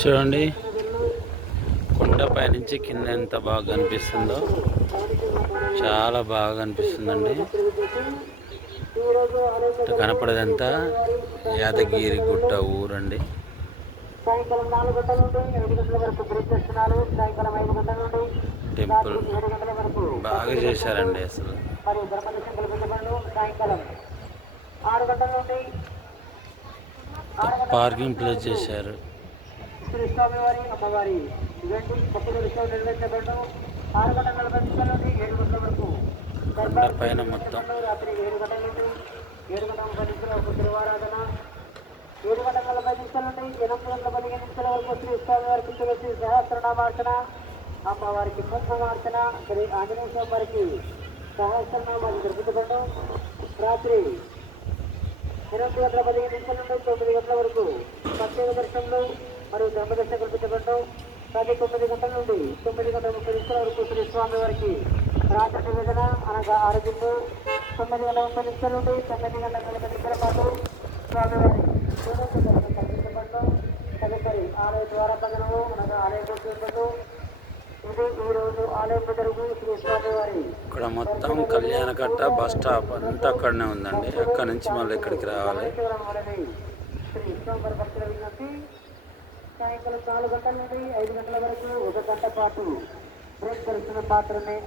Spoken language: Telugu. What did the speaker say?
చూడండి కొండపై నుంచి కింద ఎంత బాగా కనిపిస్తుందో, చాలా బాగా కనిపిస్తుందండి. కనపడేదంతా యాదగిరి గుట్ట ఊరండి. సాయంకాలం 4 గంటల నుండి 5 గంటల వరకు ప్రయత్నిస్తున్నారు. సాయంకాలం 5 గంటల నుండి టెంపుల్ 7 గంటల వరకు బాగా చేశారండి. అసలు మరియు ధర్మదర్శనం కల్పించబడను. సాయంకాలం 6 గంటల నుండి పార్కింగ్ ప్లేస్ చేశారు. శ్రీ స్వామివారి అమ్మవారి ఇలాంటి భక్తుల విషయాలు నిర్వహించబడను. 6 గంటల 40 నిమిషాల నుండి 7 గంటల వరకు కొండ పైన మొత్తం రాత్రి 7 గంటల నుండి 7 గంటల 30 నిమిషాల వరకు తిరువారాధన. 7 గంటల 40 నిమిషాల నుండి 8 గంటల 15 నిమిషాల వరకు శ్రీ స్వామివారికి తులసి సహస్రనామార్చన, అమ్మవారికి కుంకుమార్చన, శ్రీ ఆంజనేయ స్వామి వారికి సహస్రనామాలు జరుపుకోవడం. రాత్రి 8 గంటల 15 నిమిషాల నుండి 9 గంటల వరకు ప్రత్యేక దర్శనంలో మరియు ధర్మదర్శనం కల్పించబడడం. రాత్రి 9 గంటల నుండి 9 గంటల 30 నిమిషాల వరకు శ్రీ స్వామి వారికి రాత్రి నివేదన అనగా ఆరోగ్యంలో 9 గంటల 30 నిమిషాల నుండి 9 గంటల 40 నిమిషాల పాటు స్వామివారి కల్పించబడడం. తదుపరి ఆలయ ద్వారా పదనము అనగా ఆలయ కూర్చుంటూ ఇది ఈ రోజు ఆలయం జరుగు శ్రీ స్వామివారి. ఇక్కడ మొత్తం కళ్యాణకట్ట బస్ స్టాప్ అంతా అక్కడనే ఉందండి. అక్కడ నుంచి మళ్ళీ ఇక్కడికి రావాలి. శ్రీ స్వామివారి భక్తుల విజ్ఞప్తి, సాయంకాలం 4 గంటల నుండి 5 గంటల వరకు 1 గంట పాటు బ్రేక్ దర్శనం మాత్రమే.